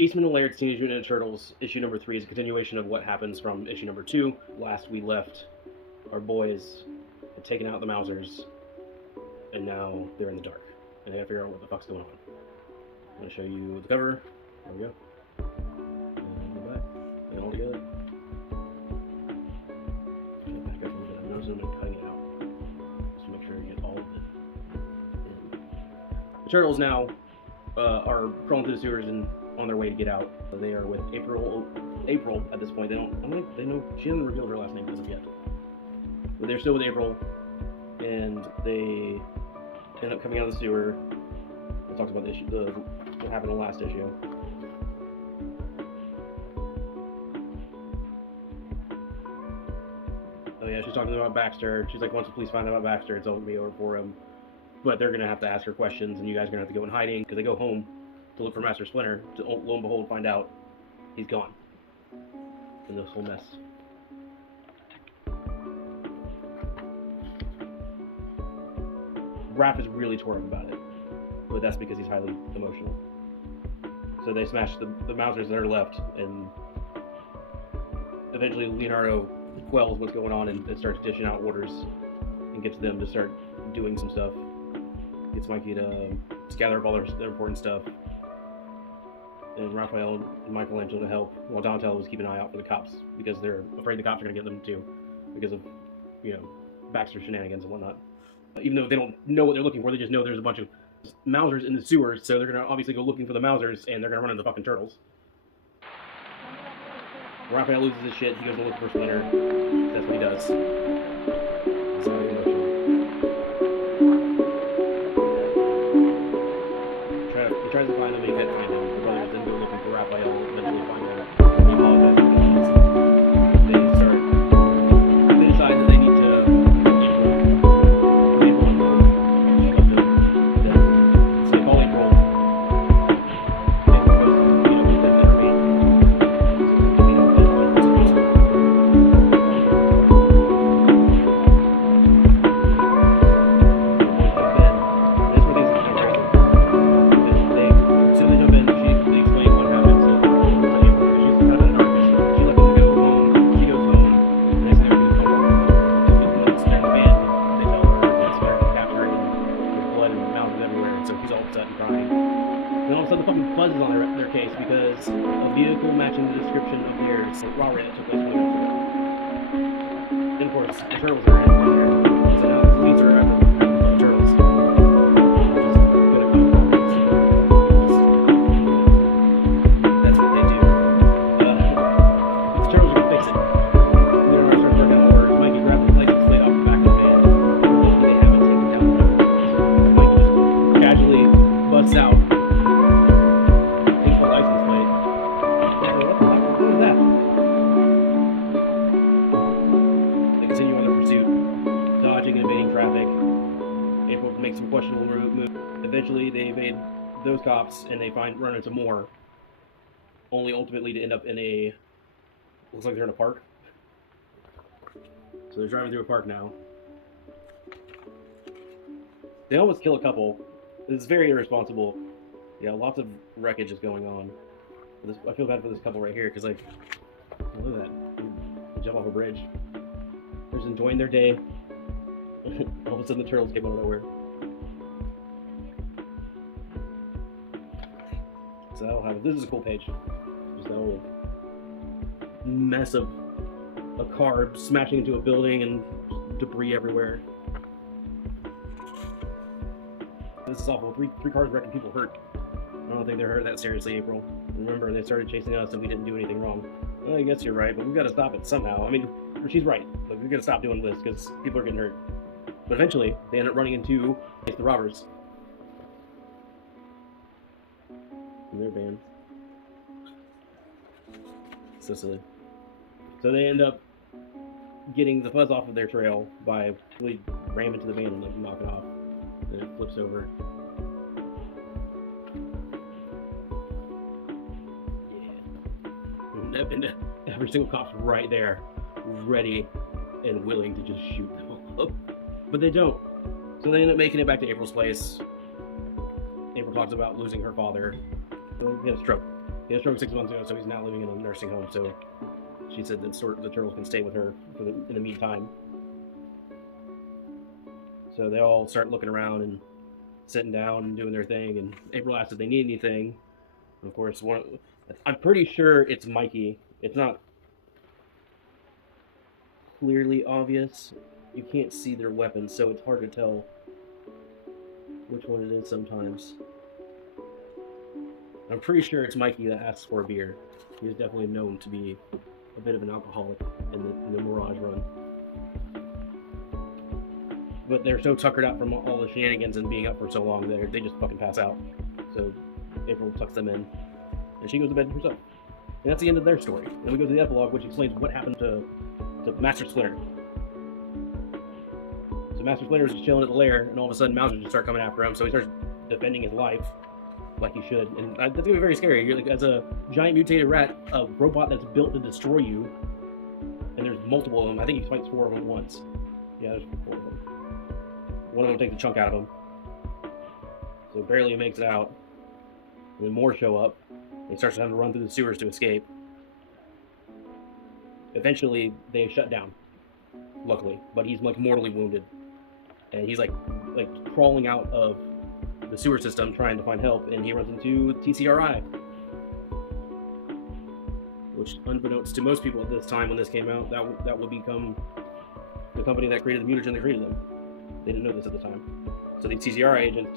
Eastman and Laird's Teenage Mutant Ninja Turtles issue number 3 is a continuation of what happens from issue number 2. Last we left, our boys had taken out the Mousers, and now they're in the dark, and they gotta figure out what the fuck's going on. I'm gonna show you the cover. There we go. And the back. And all together. Back up a little bit. I'm noticing I'm cutting it out, just to make sure you get all of it in. The turtles now are crawling through the sewers and on their way to get out. They are with April at this point. They know she hasn't revealed her last name as of yet. But they're still with April, and they end up coming out of the sewer. We talked about what happened in the last issue. Oh yeah, she's talking about Baxter. She's like, once the police find out about Baxter, it's all gonna be over for him. But they're gonna have to ask her questions, and you guys are gonna have to go in hiding because they go home to look for Master Splinter. To lo and behold, find out he's gone in this whole mess. Raph is really tore up about it, but that's because he's highly emotional. So they smash the Mousers that are left, and eventually Leonardo quells what's going on and starts dishing out orders and gets them to start doing some stuff. Gets Mikey to gather up all their important stuff, and Raphael and Michelangelo to help, while Donatello was keeping an eye out for the cops because they're afraid the cops are going to get them too because of, Baxter shenanigans and whatnot. Even though they don't know what they're looking for, they just know there's a bunch of Mousers in the sewers, so they're going to obviously go looking for the Mousers, and they're going to run into the fucking turtles. Raphael loses his shit, he goes to look for Splinter. That's what he does. It's very emotional. He tries to find him, but he can't find him. The brothers then go looking for Raphael, eventually find him. He apologizes for that. They decide that they need to and they run into more, only ultimately to end up in looks like they're in a park. So they're driving through a park now. They almost kill a couple. It's very irresponsible. Yeah, lots of wreckage is going on. I feel bad for this couple right here, because look at that. They jump off a bridge. They're just enjoying their day. All of a sudden the turtles came out of nowhere. So that'll happen. This is a cool page. Just that whole mess of a car smashing into a building and debris everywhere. This is awful. Three cars wrecking, people hurt. I don't think they're hurt that seriously, April. Remember, they started chasing us and we didn't do anything wrong. Well, I guess you're right, but we've got to stop it somehow. I mean, she's right. Like, we've got to stop doing this because people are getting hurt. But eventually, they end up running into the robbers. In their van. So silly. So they end up getting the fuzz off of their trail by really ramming into the van and knock it off. Then it flips over. Yeah. And every single cop's right there, ready and willing to just shoot them all up. But they don't. So they end up making it back to April's place. April talks about losing her father. He had a stroke. He had a stroke 6 months ago, so he's now living in a nursing home. So she said that the turtles can stay with her in the meantime. So they all start looking around and sitting down and doing their thing. And April asks if they need anything. And of course, I'm pretty sure it's Mikey. It's not clearly obvious. You can't see their weapons, so it's hard to tell which one it is sometimes. I'm pretty sure it's Mikey that asks for a beer. He is definitely known to be a bit of an alcoholic in the Mirage run. But they're so tuckered out from all the shenanigans and being up for so long, they just fucking pass out. So April tucks them in, and she goes to bed herself. And that's the end of their story. And we go to the epilogue, which explains what happened to Master Splinter. So Master Splinter is just chilling at the lair, and all of a sudden Mouser just start coming after him. So he starts defending his life like he should, and that's gonna be very scary. You're like, as a giant mutated rat, a robot that's built to destroy you, and there's multiple of them. I think he fights 4 of them at once. Yeah, there's 4 of them. One of them takes a chunk out of him, so barely makes it out. And then more show up. He starts having to run through the sewers to escape. Eventually, they shut down, luckily, but he's like mortally wounded, and he's like crawling out of the sewer system trying to find help, and he runs into TCRI, which, unbeknownst to most people at this time when this came out, that would become the company that created the mutagen that created them. They didn't know this at the time. So the TCRI agents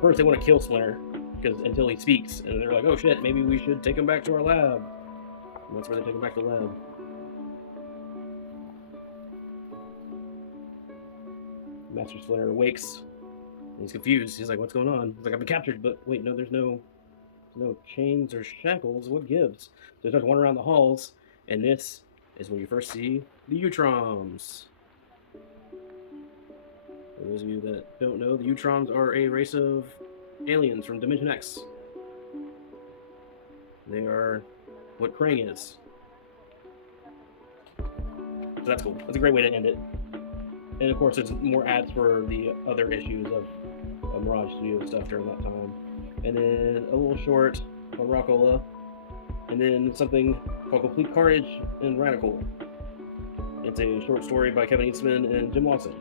first they want to kill Splinter until he speaks, and they're like, oh shit, maybe we should take him back to our lab. And that's where they take him back to the lab. Master Splinter awakes. He's confused. He's like, what's going on? He's like, I've been captured, but wait, no, there's no chains or shackles. What gives? So he starts wandering around the halls, and this is when you first see the Utroms. For those of you that don't know, the Utroms are a race of aliens from Dimension X. They are what Krang is. So that's cool. That's a great way to end it. And of course, there's more ads for the other issues of Mirage Studio stuff during that time. And then a little short on Rockola. And then something called Complete Carnage and Radical. It's a short story by Kevin Eastman and Jim Lawson.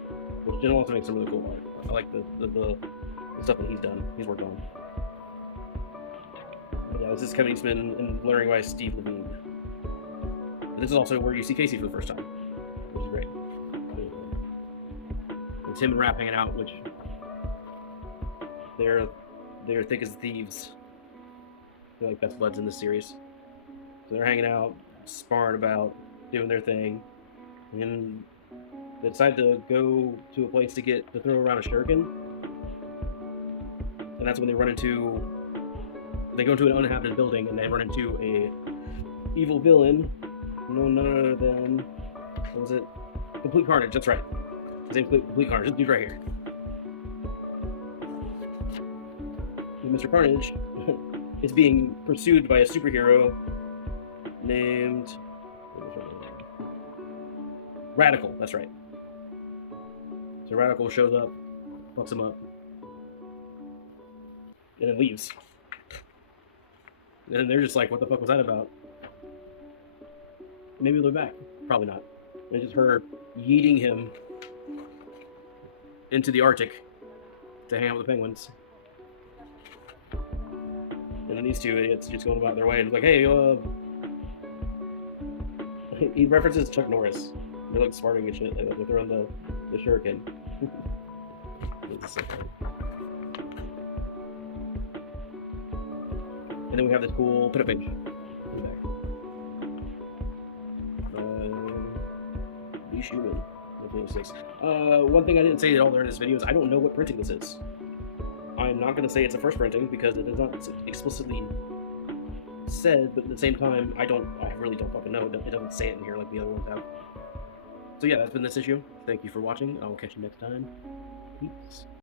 Which Jim Lawson makes some really cool art. I like the stuff that he's worked on. But yeah, this is Kevin Eastman and lettering by Steve Levine. And this is also where you see Casey for the first time, which is great. It's him and Raph hanging out, which they're thick as thieves. They're like best buds in this series. So they're hanging out, sparring about, doing their thing, and they decide to go to a place to throw around a shuriken. And that's when they go into an uninhabited building, and they run into a evil villain, none other than, what was it? Complete Carnage, that's right. His name's Complete Carnage, this dude right here. And Mr. Carnage is being pursued by a superhero named Radical, that's right. So Radical shows up, fucks him up, and then leaves. And they're just like, what the fuck was that about? Maybe they're back. Probably not. It's just her yeeting him into the Arctic to hang out with the penguins. And then these two idiots just going about their way and it's like, hey, he references Chuck Norris. They're like sparking and shit like that. They're throwing the shuriken. And then we have this cool pin-up page. Lee Schumann, 1906. One thing I didn't say at all during this video is I don't know what printing this is. I'm not going to say it's a first printing because it is not explicitly said, but at the same time, I really don't fucking know. It doesn't say it in here like the other ones have. So yeah, that's been this issue. Thank you for watching. I will catch you next time. Peace.